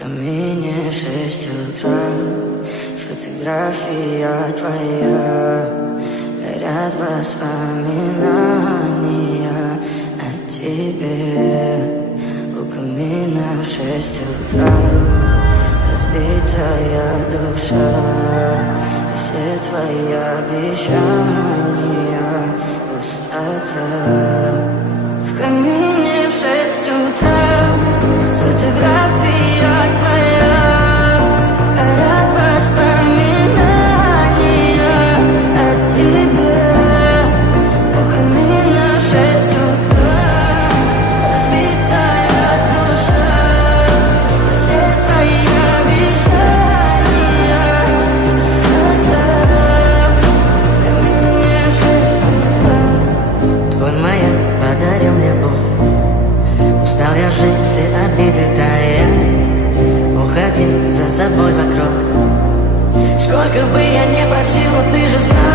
камине в 6 утра, фотография твоя, горят воспоминания о тебе. У камина в 6 утра, разбитая душа, и все твои обещания пустота. В камине в 6 утра, фотография твоя, горят воспоминания о тебе. У камина в 6 утра, разбитая душа, все твои обещания пустота. В камине в 6 утра. Твой маяк подарил мне боль, устал я жить, все обиды тая. Уходи, за собой закрой. Сколько бы я не просил, но ты же знаешь.